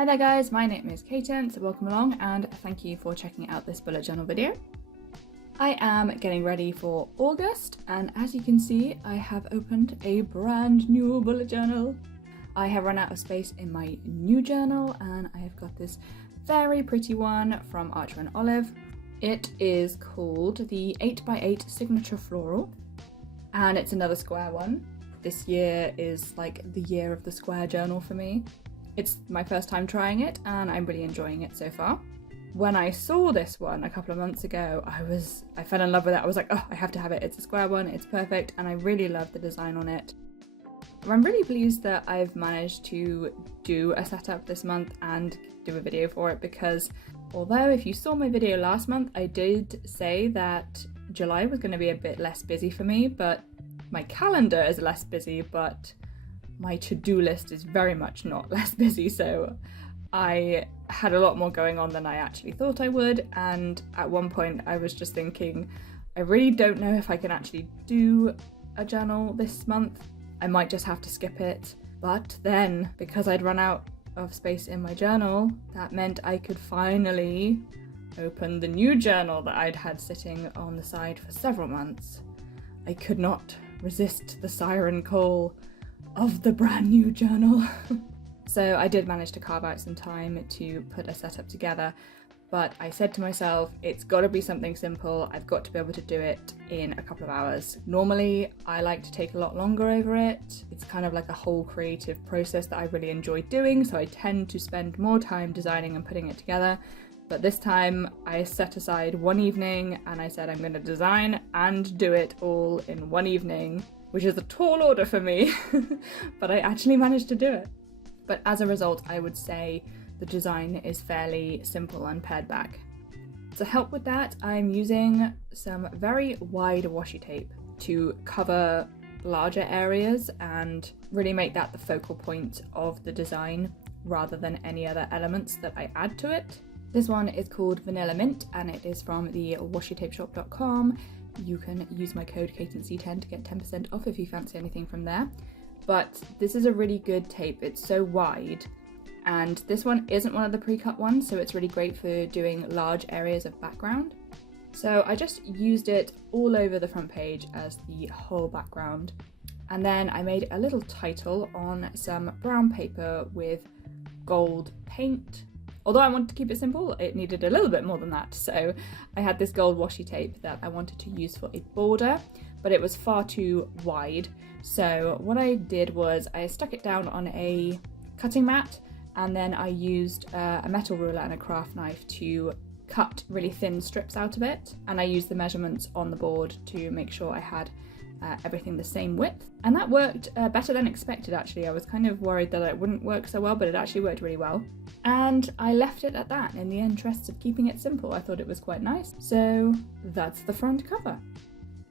Hi there guys, my name is Kaiten, so welcome along and thank you for checking out this bullet journal video. I am getting ready for August and as you can see I have opened a brand new bullet journal. I have run out of space in my new journal and I have got this very pretty one from Archer and Olive. It is called the 8x8 Signature Floral and it's another square one. This year is like the year of the square journal for me. It's my first time trying it and I'm really enjoying it so far. When I saw this one a couple of months ago, I fell in love with it. I was like, oh, I have to have it. It's a square one, it's perfect, and I really love the design on it. I'm really pleased that I've managed to do a setup this month and do a video for it because although if you saw my video last month, I did say that July was going to be a bit less busy for me, but my calendar is less busy, but my to-do list is very much not less busy, so I had a lot more going on than I actually thought I would, and at one point I was just thinking, I really don't know if I can actually do a journal this month. I might just have to skip it. But then, because I'd run out of space in my journal, that meant I could finally open the new journal that I'd had sitting on the side for several months. I could not resist the siren call of the brand new journal. So I did manage to carve out some time to put a setup together, but I said to myself, it's got to be something simple. I've got to be able to do it in a couple of hours. Normally, I like to take a lot longer over it. It's kind of like a whole creative process that I really enjoy doing, so I tend to spend more time designing and putting it together. But this time I set aside one evening and I said I'm going to design and do it all in one evening, which is a tall order for me, but I actually managed to do it. But as a result, I would say the design is fairly simple and pared back. To help with that, I'm using some very wide washi tape to cover larger areas and really make that the focal point of the design rather than any other elements that I add to it. This one is called Vanilla Mint and it is from the washitapeshop.com. You can use my code KATENC10 to get 10% off if you fancy anything from there. But this is a really good tape. It's so wide, and this one isn't one of the pre-cut ones, so it's really great for doing large areas of background. So I just used it all over the front page as the whole background. And then I made a little title on some brown paper with gold paint. Although I wanted to keep it simple, it needed a little bit more than that. So I had this gold washi tape that I wanted to use for a border, but it was far too wide. So what I did was I stuck it down on a cutting mat and then I used a metal ruler and a craft knife to cut really thin strips out of it. And I used the measurements on the board to make sure I had everything the same width. And that worked better than expected actually. I was kind of worried that it wouldn't work so well, but it actually worked really well. And I left it at that in the interest of keeping it simple. I thought it was quite nice. So that's the front cover.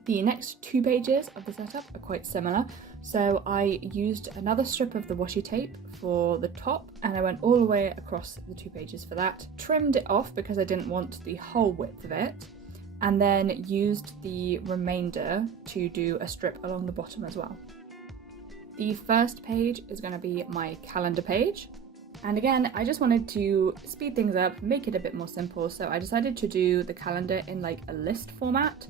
The next 2 pages of the setup are quite similar. So I used another strip of the washi tape for the top and I went all the way across the 2 pages for that. Trimmed it off because I didn't want the whole width of it. And then used the remainder to do a strip along the bottom as well. The first page is going to be my calendar page. And again, I just wanted to speed things up, make it a bit more simple. So I decided to do the calendar in like a list format,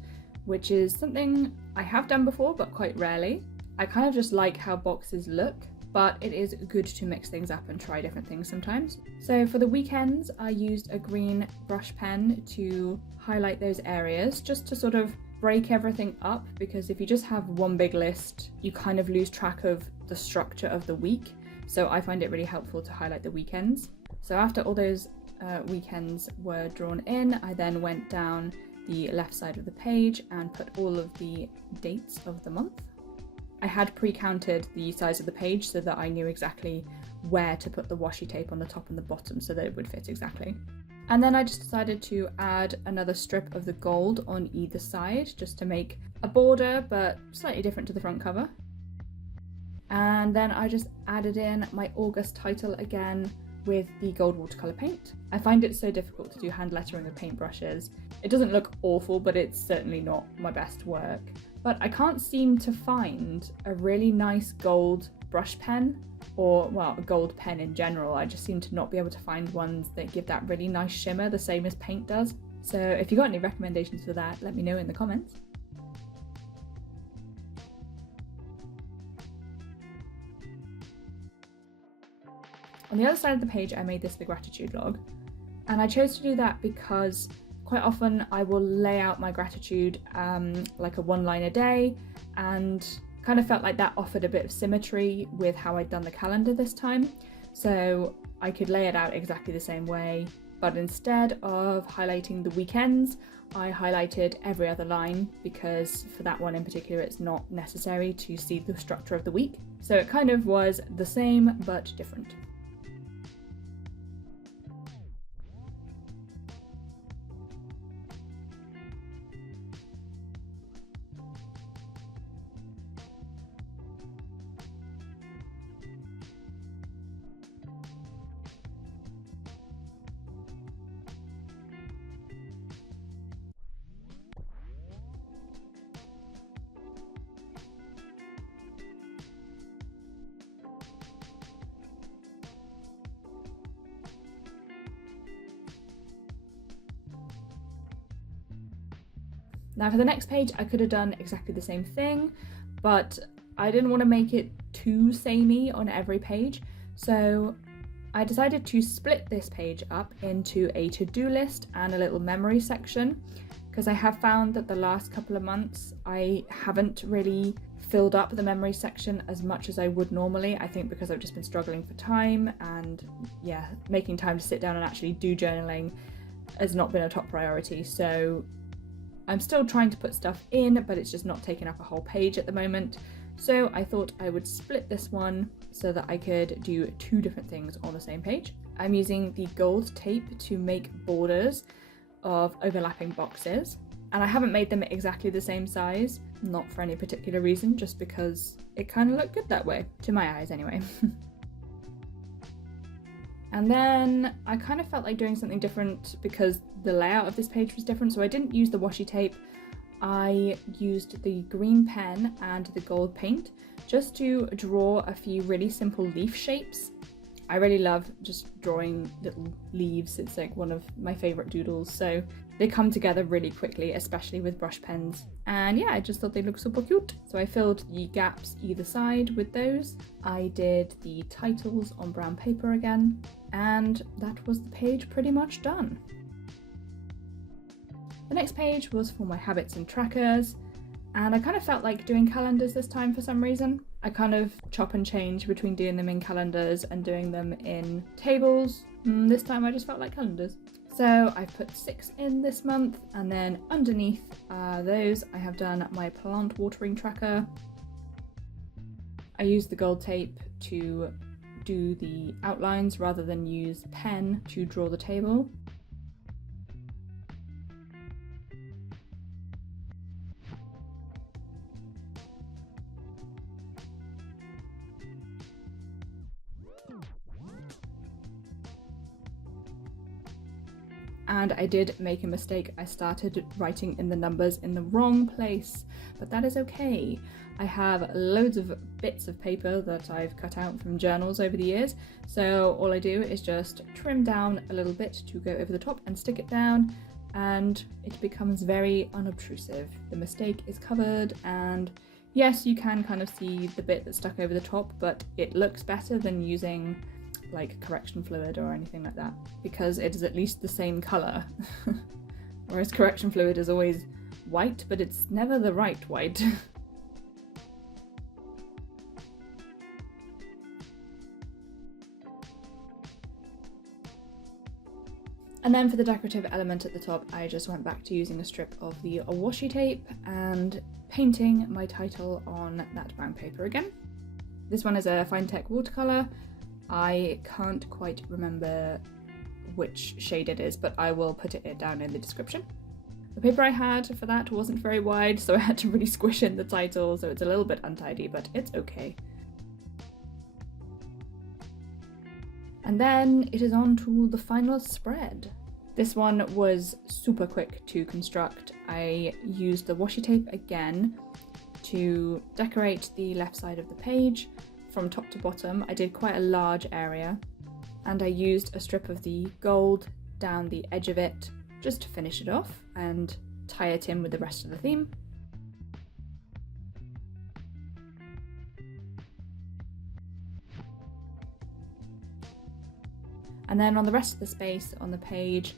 which is something I have done before, but quite rarely. I kind of just like how boxes look, but it is good to mix things up and try different things sometimes. So for the weekends, I used a green brush pen to highlight those areas, just to sort of break everything up, because if you just have one big list, you kind of lose track of the structure of the week. So I find it really helpful to highlight the weekends. So after all those weekends were drawn in, I then went down the left side of the page and put all of the dates of the month. I had pre-counted the size of the page so that I knew exactly where to put the washi tape on the top and the bottom so that it would fit exactly. And then I just decided to add another strip of the gold on either side just to make a border, but slightly different to the front cover. And then I just added in my August title again with the gold watercolour paint. I find it so difficult to do hand lettering with paintbrushes. It doesn't look awful, but it's certainly not my best work. But I can't seem to find a really nice gold brush pen, or well, a gold pen in general. I just seem to not be able to find ones that give that really nice shimmer, the same as paint does. So if you got any recommendations for that, let me know in the comments. On the other side of the page, I made this the gratitude log, and I chose to do that because quite often I will lay out my gratitude like a one line a day, and kind of felt like that offered a bit of symmetry with how I'd done the calendar this time. So I could lay it out exactly the same way, but instead of highlighting the weekends, I highlighted every other line, because for that one in particular it's not necessary to see the structure of the week. So it kind of was the same but different. Now for the next page, I could have done exactly the same thing, but I didn't want to make it too samey on every page. So I decided to split this page up into a to-do list and a little memory section, because I have found that the last couple of months I haven't really filled up the memory section as much as I would normally. I think because I've just been struggling for time, and yeah, making time to sit down and actually do journaling has not been a top priority. So I'm still trying to put stuff in, but it's just not taking up a whole page at the moment. So I thought I would split this one so that I could do two different things on the same page. I'm using the gold tape to make borders of overlapping boxes, and I haven't made them exactly the same size, not for any particular reason, just because it kind of looked good that way, to my eyes anyway. And then I kind of felt like doing something different because the layout of this page was different, so I didn't use the washi tape. I used the green pen and the gold paint just to draw a few really simple leaf shapes. I really love just drawing little leaves. It's like one of my favourite doodles, so they come together really quickly, especially with brush pens. And yeah, I just thought they looked super cute. So I filled the gaps either side with those. I did the titles on brown paper again, and that was the page pretty much done. The next page was for my habits and trackers, and I kind of felt like doing calendars this time for some reason. I kind of chop and change between doing them in calendars and doing them in tables. This time I just felt like calendars. So I put 6 in this month, and then underneath those I have done my plant watering tracker. I used the gold tape to do the outlines rather than use pen to draw the table. And I did make a mistake. I started writing in the numbers in the wrong place, but that is okay. I have loads of bits of paper that I've cut out from journals over the years, so all I do is just trim down a little bit to go over the top and stick it down, and it becomes very unobtrusive. The mistake is covered, and yes, you can kind of see the bit that's stuck over the top, but it looks better than using like correction fluid or anything like that, because it is at least the same colour. Whereas correction fluid is always white, but it's never the right white. And then for the decorative element at the top, I just went back to using a strip of the washi tape and painting my title on that brown paper again. This one is a Fine Tech watercolour. I can't quite remember which shade it is, but I will put it down in the description. The paper I had for that wasn't very wide, so I had to really squish in the title, so it's a little bit untidy, but it's okay. And then it is on to the final spread. This one was super quick to construct. I used the washi tape again to decorate the left side of the page, from top to bottom. I did quite a large area, and I used a strip of the gold down the edge of it just to finish it off and tie it in with the rest of the theme. And then on the rest of the space on the page,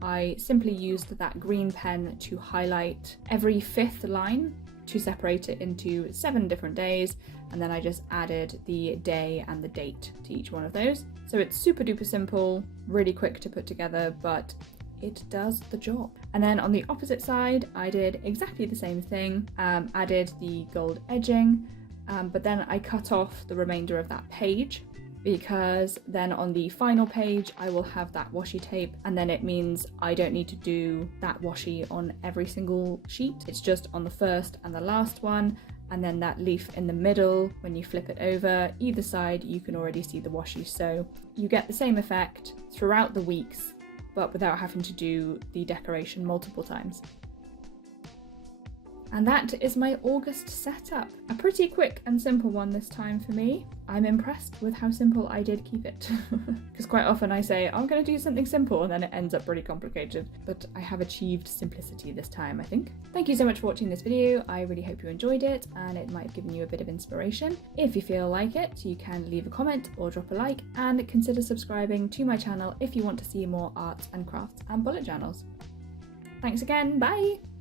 I simply used that green pen to highlight every 5th line to separate it into 7 different days, and then I just added the day and the date to each one of those. So it's super duper simple, really quick to put together, but it does the job. And then on the opposite side, I did exactly the same thing, added the gold edging, but then I cut off the remainder of that page, because then on the final page I will have that washi tape, and then it means I don't need to do that washi on every single sheet. It's just on the first and the last one, and then that leaf in the middle, when you flip it over either side, you can already see the washi. So you get the same effect throughout the weeks, but without having to do the decoration multiple times. And that is my August setup. A pretty quick and simple one this time for me. I'm impressed with how simple I did keep it. Because quite often I say, I'm gonna do something simple, and then it ends up pretty complicated. But I have achieved simplicity this time, I think. Thank you so much for watching this video. I really hope you enjoyed it, and it might have given you a bit of inspiration. If you feel like it, you can leave a comment or drop a like, and consider subscribing to my channel if you want to see more arts and crafts and bullet journals. Thanks again, bye!